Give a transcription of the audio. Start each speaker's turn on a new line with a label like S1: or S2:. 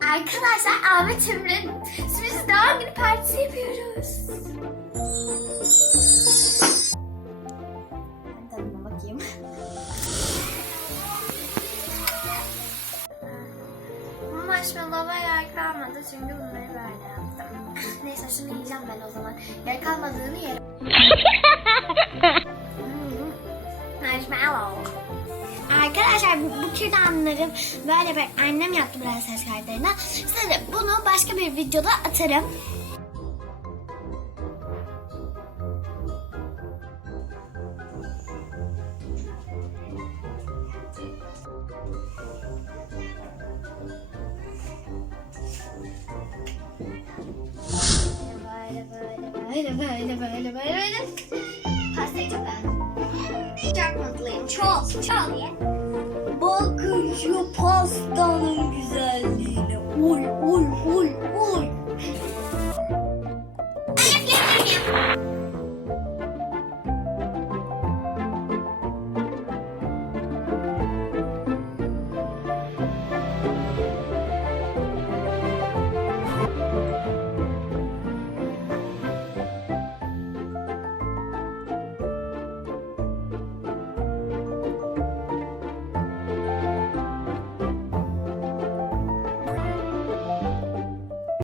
S1: Arkadaşlar Ahmet Emre'nin sürpriz doğum günü partisi yapıyoruz. Ben tadına bakayım. Marshmallow'a yer kalmadı çünkü bunları böyle yaptım. Neyse şunu yiyeceğim ben o zaman. Yer kalmadığını yerim. Hmm, Marshmallow. Arkadaşlar bu, bu kürdanları böyle bir annem yaptı biraz ses kayıtlarına. Size bunu başka bir videoda atarım. Böyle böyle böyle böyle böyle böyle. Pastayı çok beğendim. Çok mutluyum. Çok çok. Bakın şu